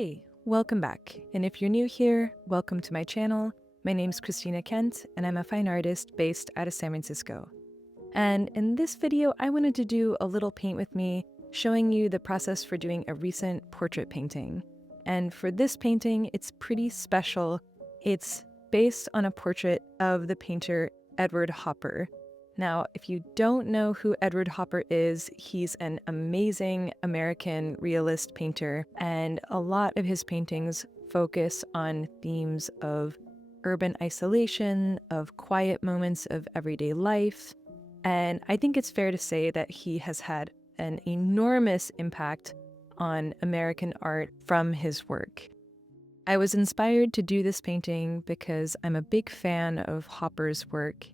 Hey, welcome back. And if you're new here, welcome to my channel. My name's Christina Kent, and I'm a fine artist based out of San Francisco. And in this video, I wanted to do a little paint with me, showing you the process for doing a recent portrait painting. And for this painting, it's pretty special. It's based on a portrait of the painter Edward Hopper. Now, if you don't know who Edward Hopper is, he's an amazing American realist painter, and a lot of his paintings focus on themes of urban isolation, of quiet moments of everyday life, and I think it's fair to say that he has had an enormous impact on American art from his work. I was inspired to do this painting because I'm a big fan of Hopper's work,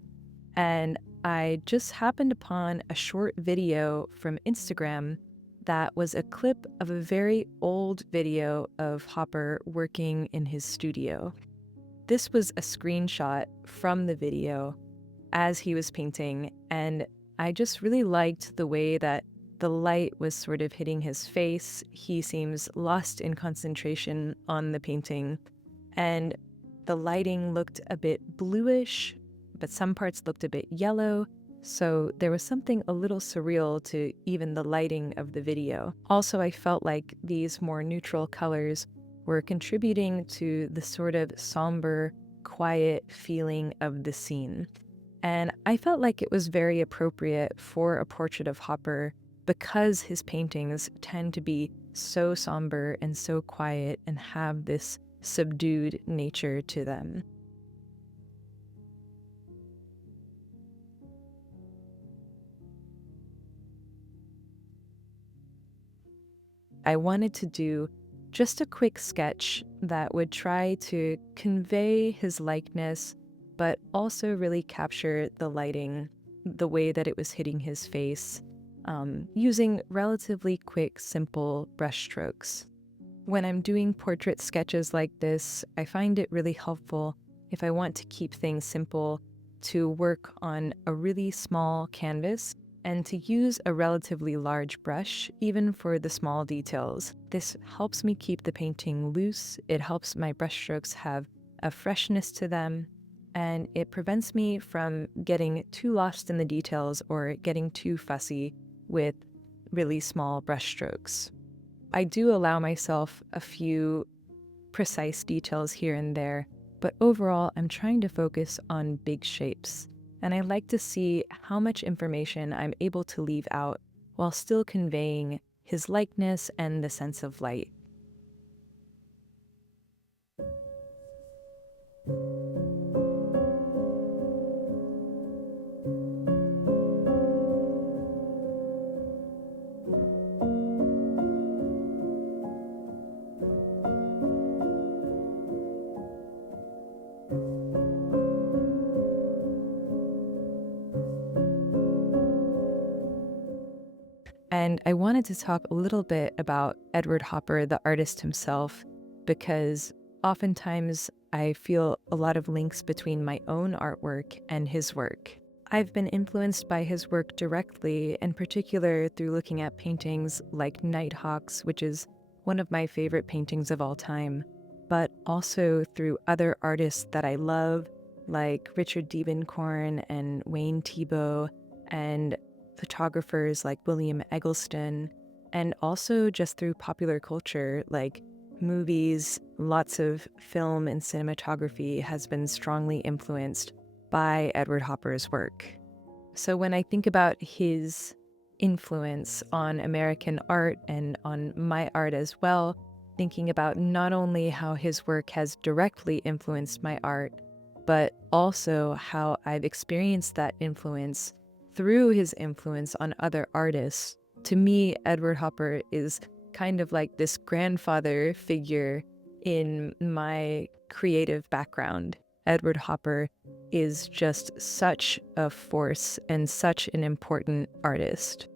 and I just happened upon a short video from Instagram that was a clip of a very old video of Hopper working in his studio. This was a screenshot from the video as he was painting, and I just really liked the way that the light was sort of hitting his face. He seems lost in concentration on the painting, and the lighting looked a bit bluish, but some parts looked a bit yellow, so there was something a little surreal to even the lighting of the video. Also, I felt like these more neutral colors were contributing to the sort of somber, quiet feeling of the scene. And I felt like it was very appropriate for a portrait of Hopper because his paintings tend to be so somber and so quiet and have this subdued nature to them. I wanted to do just a quick sketch that would try to convey his likeness, but also really capture the lighting, the way that it was hitting his face, using relatively quick, simple brushstrokes. When I'm doing portrait sketches like this, I find it really helpful, if I want to keep things simple, to work on a really small canvas and to use a relatively large brush, even for the small details. This helps me keep the painting loose, it helps my brushstrokes have a freshness to them, and it prevents me from getting too lost in the details or getting too fussy with really small brushstrokes. I do allow myself a few precise details here and there, but overall I'm trying to focus on big shapes. And I like to see how much information I'm able to leave out while still conveying his likeness and the sense of light. And I wanted to talk a little bit about Edward Hopper, the artist himself, because oftentimes I feel a lot of links between my own artwork and his work. I've been influenced by his work directly, in particular through looking at paintings like Nighthawks, which is one of my favorite paintings of all time, but also through other artists that I love, like Richard Diebenkorn and Wayne Thiebaud, and photographers like William Eggleston, and also just through popular culture like movies. Lots of film and cinematography has been strongly influenced by Edward Hopper's work. So when I think about his influence on American art and on my art as well, thinking about not only how his work has directly influenced my art, but also how I've experienced that influence through his influence on other artists. To me, Edward Hopper is kind of like this grandfather figure in my creative background. Edward Hopper is just such a force and such an important artist.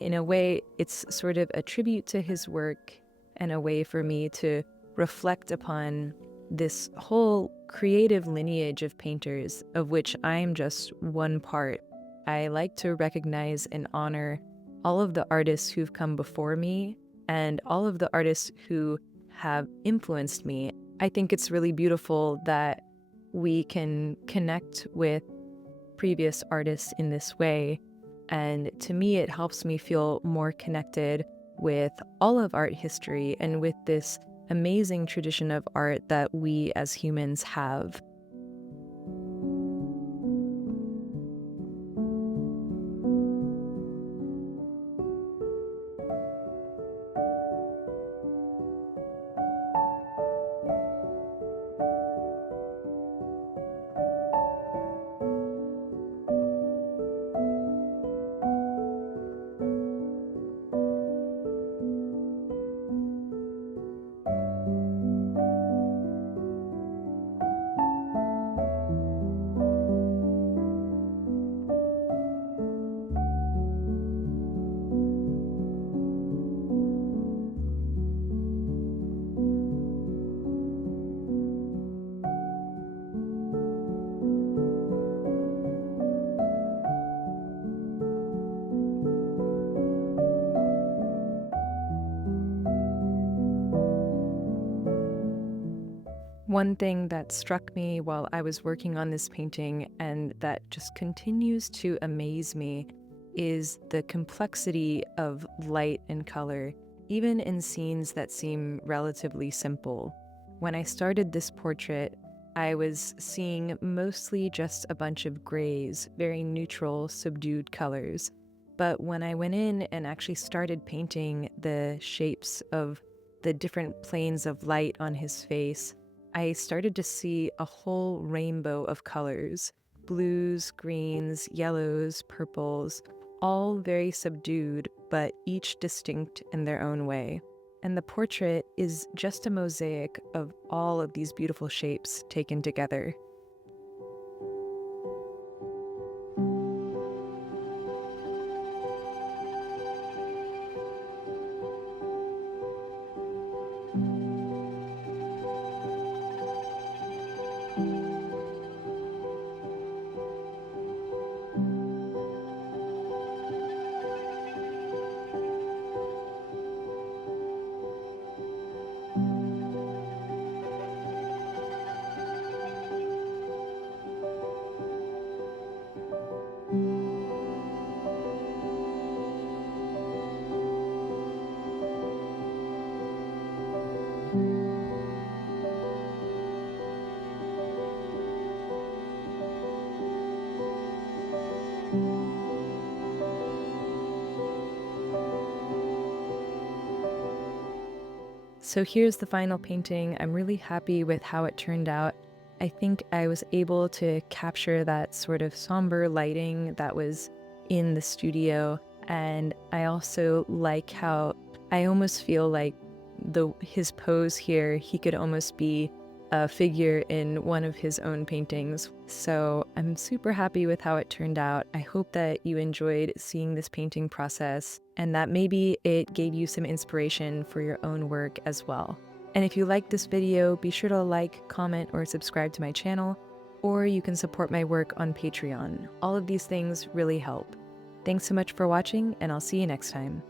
in a way, it's sort of a tribute to his work and a way for me to reflect upon this whole creative lineage of painters, of which I'm just one part. I like to recognize and honor all of the artists who've come before me and all of the artists who have influenced me. I think it's really beautiful that we can connect with previous artists in this way. And to me, it helps me feel more connected with all of art history and with this amazing tradition of art that we as humans have. One thing that struck me while I was working on this painting, and that just continues to amaze me, is the complexity of light and color, even in scenes that seem relatively simple. When I started this portrait, I was seeing mostly just a bunch of grays, very neutral, subdued colors. But when I went in and actually started painting the shapes of the different planes of light on his face, I started to see a whole rainbow of colors: blues, greens, yellows, purples, all very subdued, but each distinct in their own way. And the portrait is just a mosaic of all of these beautiful shapes taken together. So here's the final painting. I'm really happy with how it turned out. I think I was able to capture that sort of somber lighting that was in the studio, and I also like how I almost feel like his pose here, he could almost be a figure in one of his own paintings. So I'm super happy with how it turned out. I hope that you enjoyed seeing this painting process and that maybe it gave you some inspiration for your own work as well. And if you liked this video, be sure to like, comment, or subscribe to my channel, or you can support my work on Patreon. All of these things really help. Thanks so much for watching, and I'll see you next time.